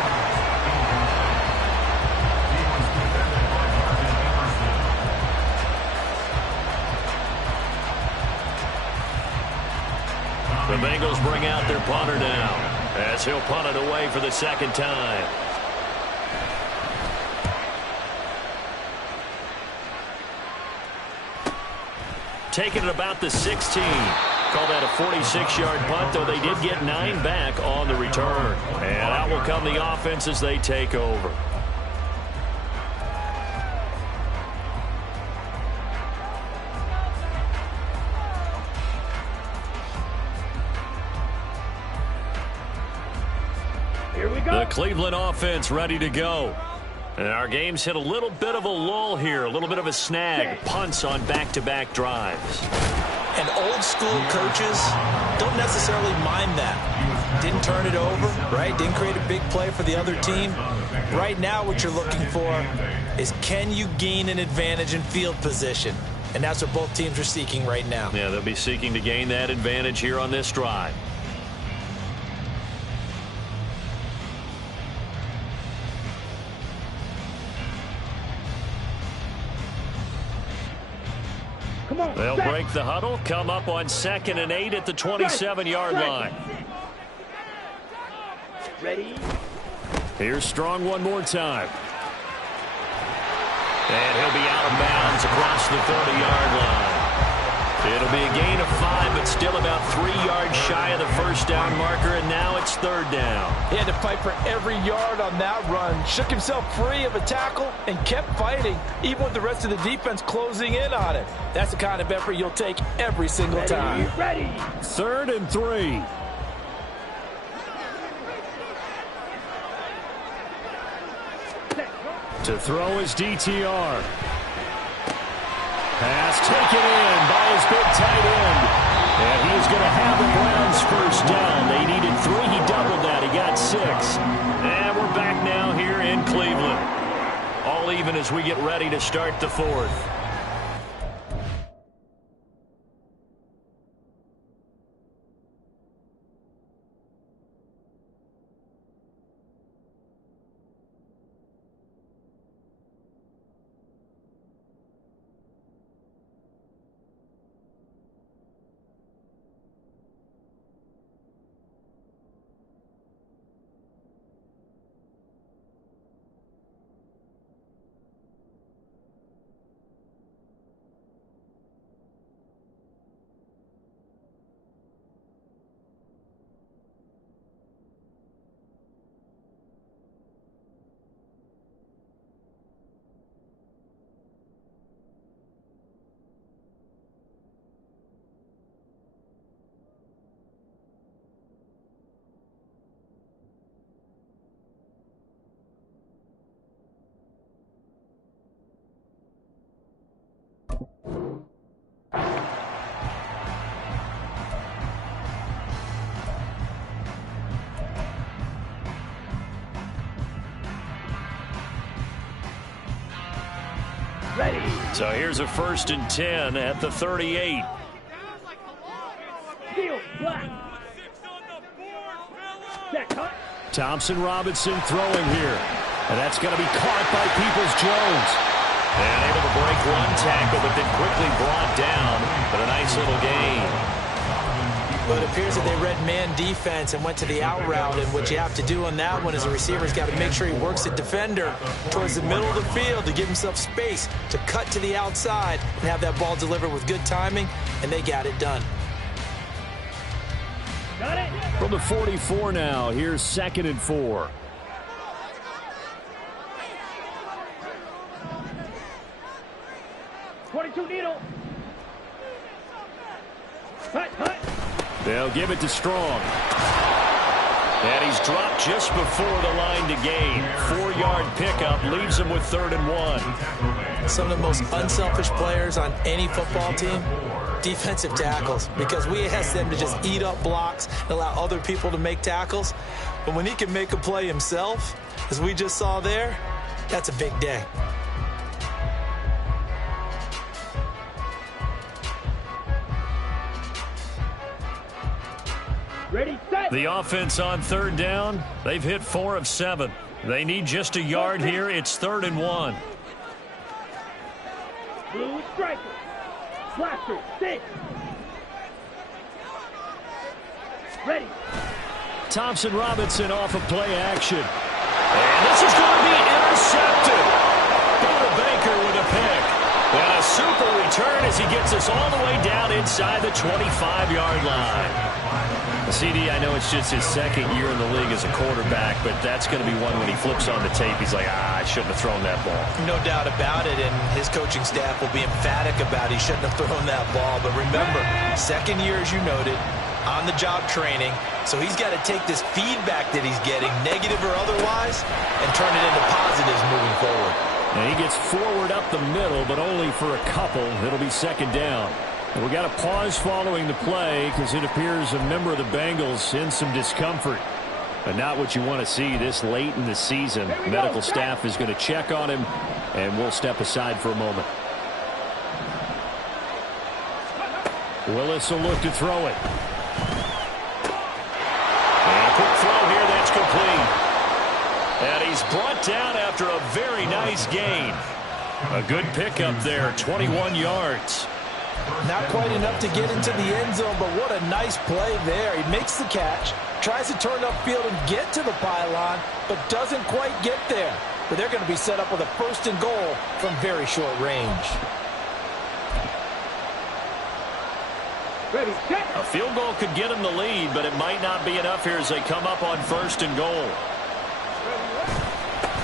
The Bengals bring out their punter now as he'll punt it away for the 2nd time. Taking it about the 16. Call that a 46-yard punt, though they did get 9 back on the return. And out will come the offense as they take over. Here we go. The Cleveland offense ready to go. And our game's hit a little bit of a lull here, a little bit of a snag. Punts on back-to-back drives. And old school coaches don't necessarily mind that. Didn't turn it over, right? Didn't create a big play for the other team. Right now what you're looking for is, can you gain an advantage in field position? And that's what both teams are seeking right now. Yeah, they'll be seeking to gain that advantage here on this drive. They'll break the huddle, come up on 2nd and 8 at the 27-yard line. Ready? Here's Strong one more time. And he'll be out of bounds across the 30-yard line. It'll be a gain of 5, but still about 3 yards shy of the first down marker, and now it's 3rd down. He had to fight for every yard on that run. Shook himself free of a tackle and kept fighting, even with the rest of the defense closing in on it. That's the kind of effort you'll take every single time. Ready? 3rd and 3. To throw his DTR. Pass taken in by his big tight end. And he's going to have the Browns first down. They needed 3. He doubled that. He got 6. And we're back now here in Cleveland. All even as we get ready to start the 4th. Ready? So here's a 1st and 10 at the 38. Field black. Set cut. Thompson Robinson throwing here. And that's going to be caught by Peoples-Jones. And able to break one tackle, but then quickly brought down. But a nice little gain. But it appears that they read man defense and went to the out route. And what you have to do on that one is a receiver's got to make sure he works the defender towards the middle of the field to give himself space to cut to the outside and have that ball delivered with good timing, and they got it done. Got it. From the 44 now, here's 2nd and 4. .22 needle. Hut, hut. They'll give it to Strong. And he's dropped just before the line to gain. 4-yard pickup leaves him with 3rd and 1. Some of the most unselfish players on any football team, defensive tackles, because we ask them to just eat up blocks and allow other people to make tackles. But when he can make a play himself, as we just saw there, that's a big day. Ready, set. The offense on 3rd down. They've hit 4 of 7. They need just a yard here. It's 3rd and 1. Blue striker. Blaster, 6. Ready. Thompson Robinson off of play action. And this is going to be intercepted. Buda Baker with a pick. And a super return as he gets us all the way down inside the 25-yard line. CD, I know it's just his 2nd year in the league as a quarterback, but that's going to be one when he flips on the tape, he's like, I shouldn't have thrown that ball. No doubt about it, and his coaching staff will be emphatic about he shouldn't have thrown that ball. But remember, 2nd year, as you noted, on-the-job training. So he's got to take this feedback that he's getting, negative or otherwise, and turn it into positives moving forward. And he gets forward up the middle, but only for a couple. It'll be second down. And we got a pause following the play because it appears a member of the Bengals in some discomfort. But not what you want to see this late in the season. Medical staff is going to check on him, and we'll step aside for a moment. Willis will look to throw it. And a quick throw here, that's complete. And he's brought down after a very nice gain. A good pickup there, 21 yards. Not quite enough to get into the end zone, but what a nice play there. He makes the catch, tries to turn upfield and get to the pylon, but doesn't quite get there. But they're going to be set up with a first and goal from very short range. Ready, set. A field goal could get them the lead, but it might not be enough here as they come up on first and goal.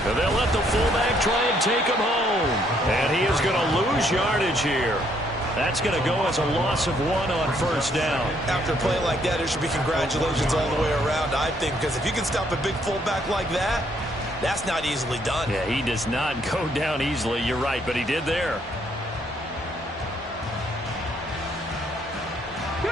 And they'll let the fullback try and take him home. And he is going to lose yardage here. That's going to go as a loss of 1 on first down. After a play like that, there should be congratulations all the way around, I think, because if you can stop a big fullback like that, that's not easily done. Yeah, he does not go down easily. You're right, but he did there. Go!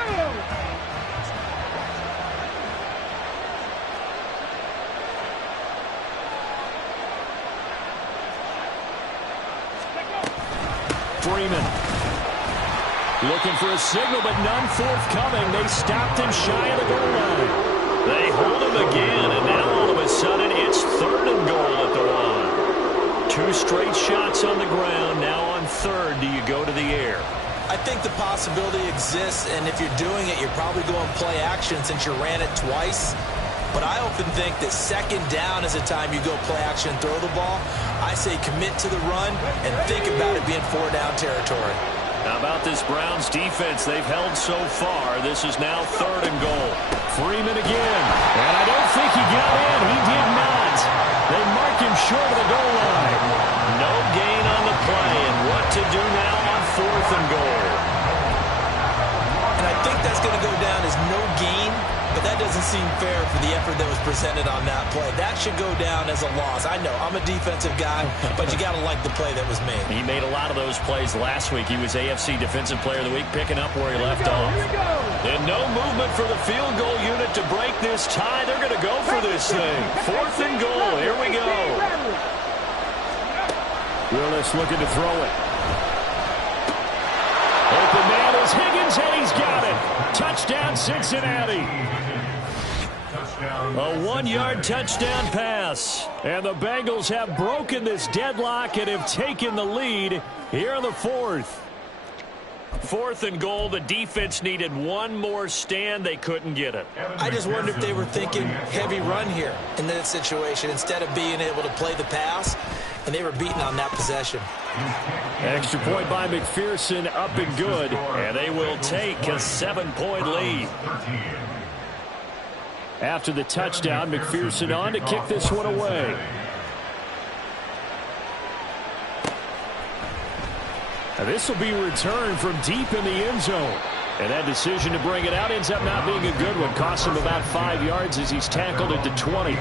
Freeman looking for a signal, but none forthcoming. They stopped him shy of the goal line. They hold him again, and now all of a sudden it's third and goal at the 1. 2 straight shots on the ground. Now on third, do you go to the air? I think the possibility exists, and if you're doing it, you're probably going play action since you ran it twice. But I often think that second down is a time you go play action and throw the ball. I say commit to the run and think about it being 4-down territory. How about this Browns defense they've held so far? This is now third and goal. Freeman again. And I don't think he got in. He did not. They mark him short of the goal line. No gain on the play. And what to do now on fourth and goal? And I think that's going to go down as no gain, but that doesn't seem fair for the effort that was presented on that play. That should go down as a loss. I know, I'm a defensive guy, but you got to like the play that was made. He made a lot of those plays last week. He was AFC Defensive Player of the Week, picking up where he left off. And no movement for the field goal unit to break this tie. They're going to go for this thing. Fourth and goal. Here we go. Willis looking to throw it. Open man is Higgins, and he's got it. Touchdown, Cincinnati. A 1-yard touchdown pass. And the Bengals have broken this deadlock and have taken the lead here in the fourth. Fourth and goal. The defense needed one more stand. They couldn't get it. I just wonder if they were thinking heavy run here in that situation instead of being able to play the pass, and they were beaten on that possession. Extra point by McPherson, up and good, and they will take a 7-point lead. After the touchdown, McPherson on to kick this one away. And this will be returned from deep in the end zone. And that decision to bring it out ends up not being a good one. Costs him about 5 yards as he's tackled at the 20.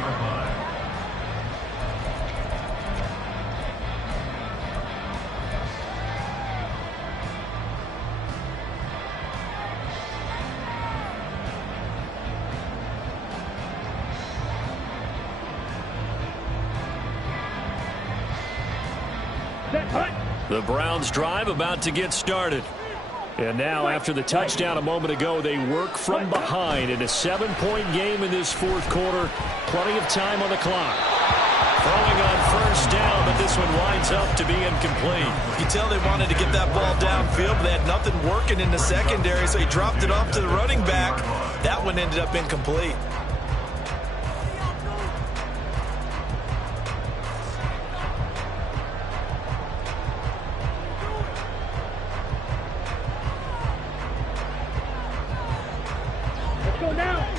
The Browns drive about to get started. And now after the touchdown a moment ago, they work from behind in a 7-point game in this fourth quarter. Plenty of time on the clock. Throwing on first down, but this one winds up to be incomplete. You tell they wanted to get that ball downfield, but they had nothing working in the secondary, so he dropped it off to the running back. That one ended up incomplete.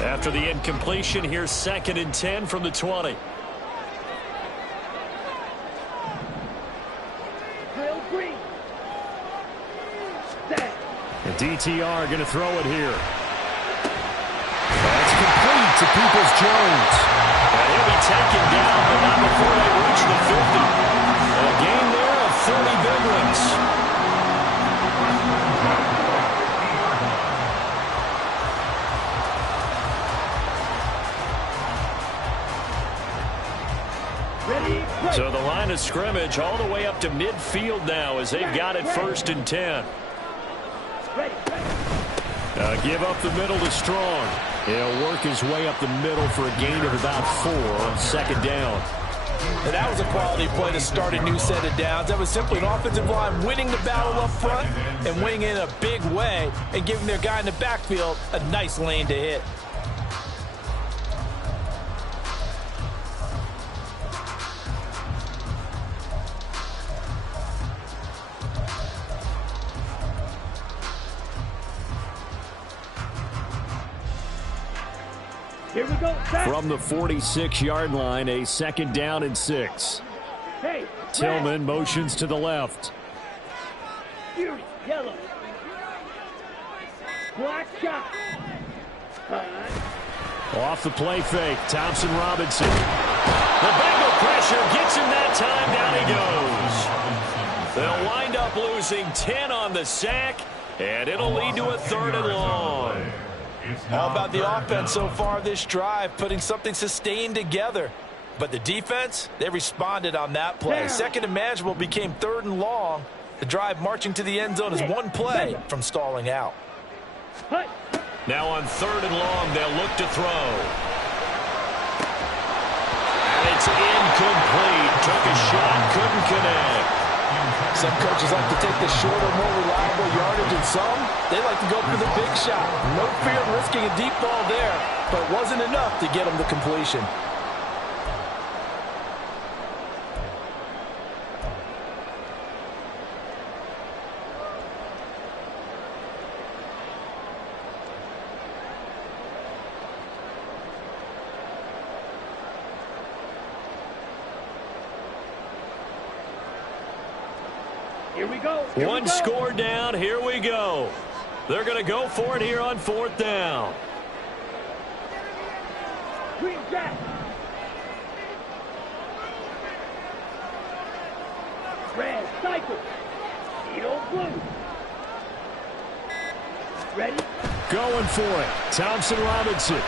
After the incompletion, here's 2nd and 10 from the 20. And DTR going to throw it here. to Peoples-Jones. And he'll be taken down, but not before they reach the 50. A gain there of 30 big ones. So the line of scrimmage all the way up to midfield now as they've got it 1st and 10. Give up the middle to Strong. He'll work his way up the middle for a gain of about 4 on 2nd down. And that was a quality play to start a new set of downs. That was simply an offensive line winning the battle up front and winning in a big way and giving their guy in the backfield a nice lane to hit. Here we go. From the 46-yard line, a 2nd down and 6. Hey, Tillman motions to the left. Fury, yellow. Black shot. Off the play fake, Thompson Robinson. The Bengal pressure gets him that time. Down he goes. They'll wind up losing 10 on the sack, and it'll lead to a 3rd and long. All about the offense so far this drive, putting something sustained together. But the defense, they responded on that play. 2nd and manageable became 3rd and long. The drive marching to the end zone is one play from stalling out. Now on 3rd and long, they'll look to throw. And it's incomplete. Took a shot, couldn't connect. Some coaches like to take the shorter, more reliable yardage, and some, they like to go for the big shot. No fear of risking a deep ball there, but it wasn't enough to get them to completion. Here we go. One score down. Here we go. They're going to go for it here on 4th down. Green jack. Red cycle. Edo blue. Ready? Going for it. Thompson Robinson.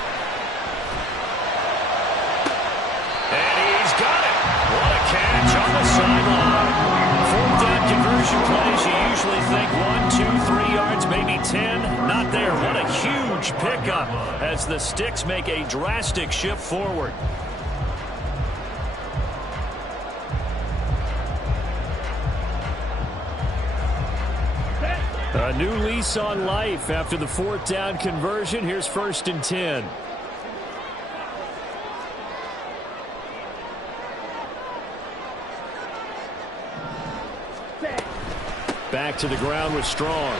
And he's got it. What a catch on the sideline. 4th down conversion plays, you usually think 1, 2, 3 yards, maybe 10. Not there. What a huge pickup as the Sticks make a drastic shift forward. A new lease on life after the 4th down conversion. Here's 1st and 10. Back to the ground with Strong.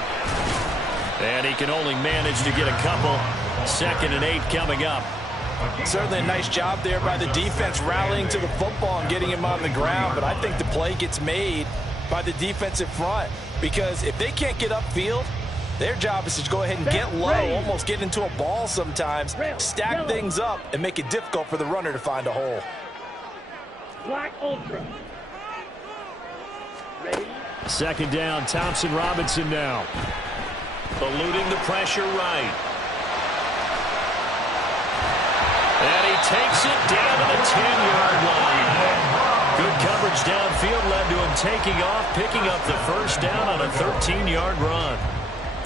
And he can only manage to get a couple. 2nd and 8 coming up. Certainly a nice job there by the defense rallying to the football and getting him on the ground, but I think the play gets made by the defensive front because if they can't get upfield, their job is to go ahead and get low, almost get into a ball sometimes, stack things up, and make it difficult for the runner to find a hole. Black ultra. Ready? 2nd down, Thompson Robinson now. Eluding the pressure right. And he takes it down to the 10-yard line. Good coverage downfield led to him taking off, picking up the 1st down on a 13-yard run.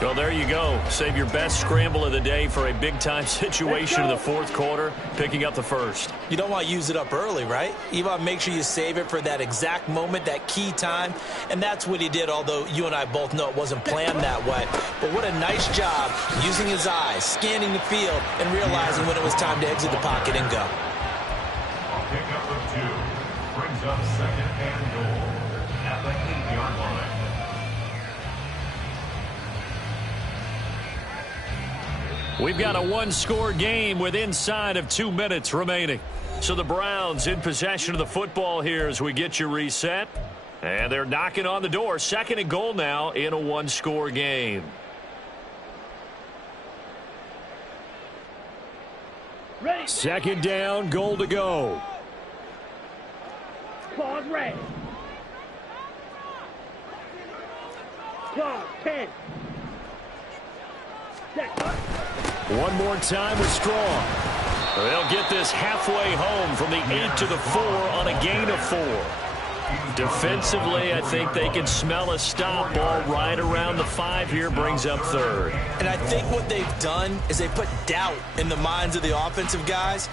Well, there you go. Save your best scramble of the day for a big-time situation in the 4th quarter, picking up the 1st. You don't want to use it up early, right? You want to make sure you save it for that exact moment, that key time. And that's what he did, although you and I both know it wasn't planned that way. But what a nice job using his eyes, scanning the field, and realizing when it was time to exit the pocket and go. A pickup of 2 brings up 2nd and goal at the 8-yard line. We've got a one-score game with inside of 2 minutes remaining. So the Browns in possession of the football here as we get you reset. And they're knocking on the door. 2nd and goal now in a one-score game. Ready. Second down, goal to go. Claws red. Claws 10. Set up. One more time with Strong. They'll get this halfway home from the 8 to the 4 on a gain of 4. Defensively, I think they can smell a stop. Ball right around the 5 here, brings up third. And I think what they've done is they put doubt in the minds of the offensive guys.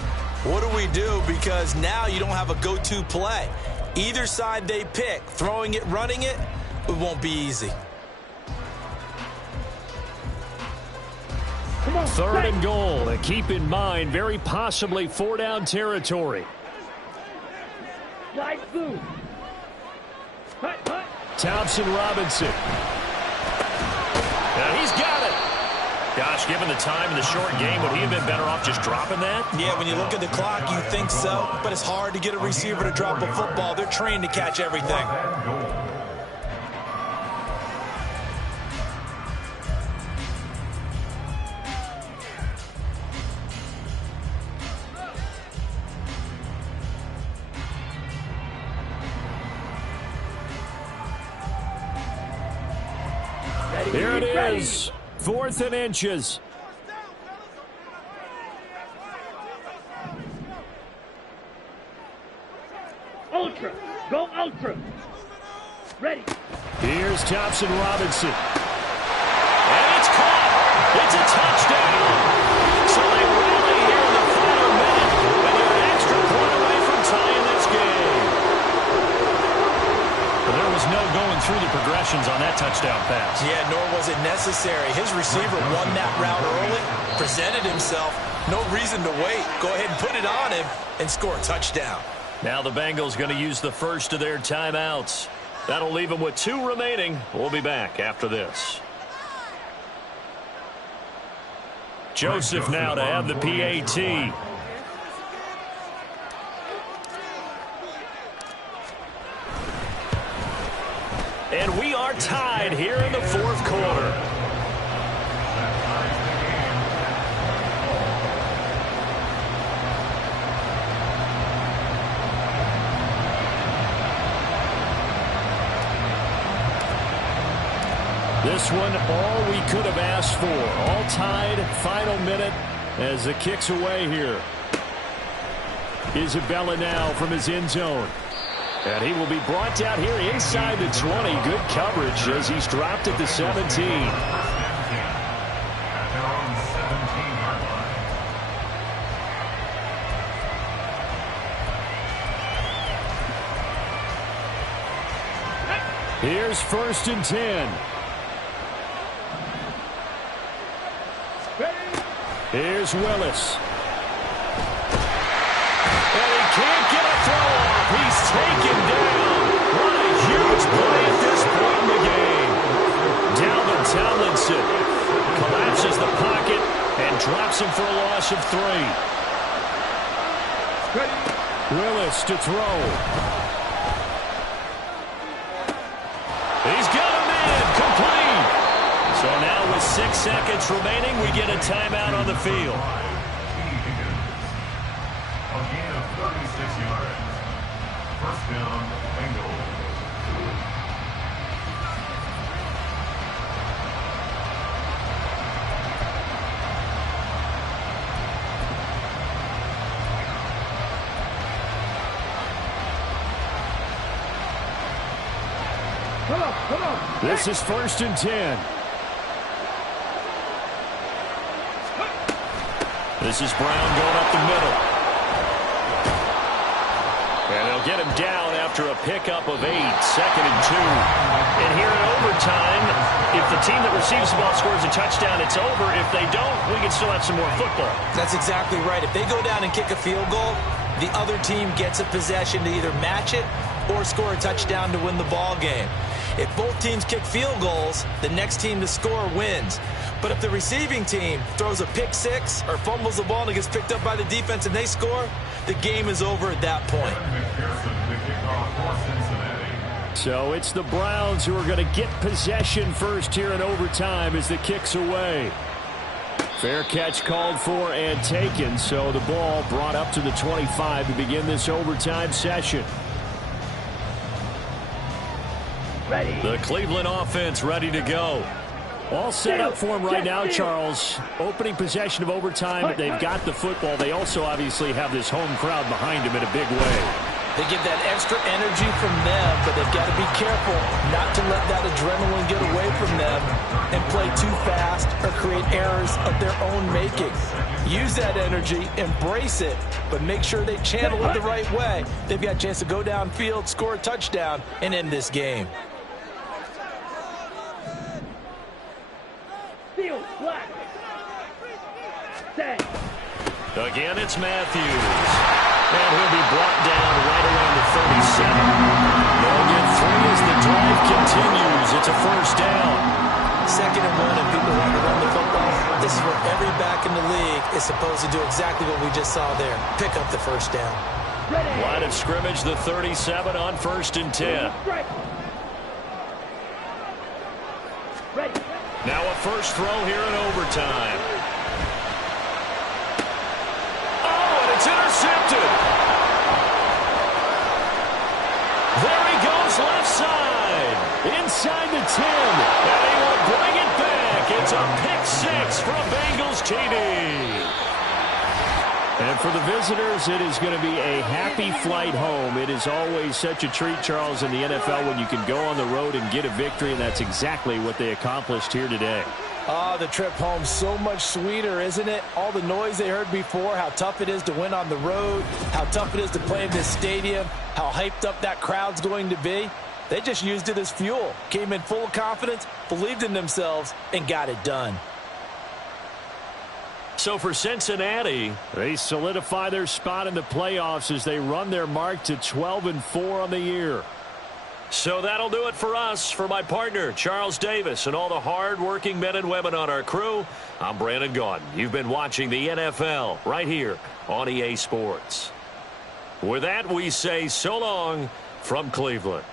What do we do? Because now you don't have a go-to play. Either side they pick, throwing it, running it, it won't be easy. Third and goal. And keep in mind, very possibly 4-down territory. Slide through. Hut, hut. Thompson Robinson. Now he's got it. Gosh, given the time in the short game, would he have been better off just dropping that? Yeah, when you look at the clock, you think so. But it's hard to get a receiver to drop a football. They're trained to catch everything. Here it is. 4th and inches. Ultra. Go ultra. Ready. Here's Thompson Robinson. And it's caught. It's a touchdown. So they rally here in the final minute, and they're an extra point away from tying this game. Well, there was no going through the progressions on that touchdown pass. Yeah, nor was it necessary. His receiver won that route early, presented himself. No reason to wait. Go ahead and put it on him and score a touchdown. Now the Bengals going to use the first of their timeouts. That'll leave them with 2 remaining. We'll be back after this. Joseph now to have the PAT. And we are tied here in the 4th quarter. This one, all we could have asked for. All tied, final minute as the kick's away here. Isabella now from his end zone. And he will be brought down here inside the 20. Good coverage as he's dropped at the 17. Here's 1st and 10. Here's Willis. And he can't get a throw off. He's taken down. What a huge play at this point in the game. Dalvin Tomlinson collapses the pocket and drops him for a loss of 3. Willis to throw. He's got him in. Complete. So now with 6 seconds remaining, we get a timeout on the field. A gain of 36 yards. First down, Bengals. Come on, come on. This is 1st and 10. This is Brown going up the middle. And they'll get him down after a pickup of 8, 2nd and 2. And here in overtime, if the team that receives the ball scores a touchdown, it's over. If they don't, we can still have some more football. That's exactly right. If they go down and kick a field goal, the other team gets a possession to either match it or score a touchdown to win the ball game. If both teams kick field goals, the next team to score wins. But if the receiving team throws a pick 6 or fumbles the ball and it gets picked up by the defense and they score, the game is over at that point. So it's the Browns who are going to get possession first here in overtime as the kick's away. Fair catch called for and taken, so the ball brought up to the 25 to begin this overtime session. Ready. The Cleveland offense ready to go. All set up for them right now, Charles. Opening possession of overtime. They've got the football. They also obviously have this home crowd behind them in a big way. They get that extra energy from them, but they've got to be careful not to let that adrenaline get away from them and play too fast or create errors of their own making. Use that energy, embrace it, but make sure they channel it the right way. They've got a chance to go downfield, score a touchdown, and end this game. Field flat. Set. Again, it's Matthews. And he'll be brought down right around the 37. They'll get 3 as the drive continues. It's a first down. 2nd and 1, and people want to run the football. This is where every back in the league is supposed to do exactly what we just saw there. Pick up the first down. Line of scrimmage, the 37 on 1st and 10. Ready. Now a first throw here in overtime. Oh, and it's intercepted. There he goes left side. Inside the 10. And he will bring it back. It's a pick 6 from Bengals TV. And for the visitors, it is going to be a happy flight home. It is always such a treat, Charles, in the NFL when you can go on the road and get a victory, and that's exactly what they accomplished here today. Oh, the trip home so much sweeter, isn't it? All the noise they heard before, how tough it is to win on the road, how tough it is to play in this stadium, how hyped up that crowd's going to be. They just used it as fuel, came in full of confidence, believed in themselves, and got it done. So for Cincinnati, they solidify their spot in the playoffs as they run their mark to 12-4 on the year. So that'll do it for us. For my partner, Charles Davis, and all the hard-working men and women on our crew, I'm Brandon Gaudin. You've been watching the NFL right here on EA Sports. With that, we say so long from Cleveland.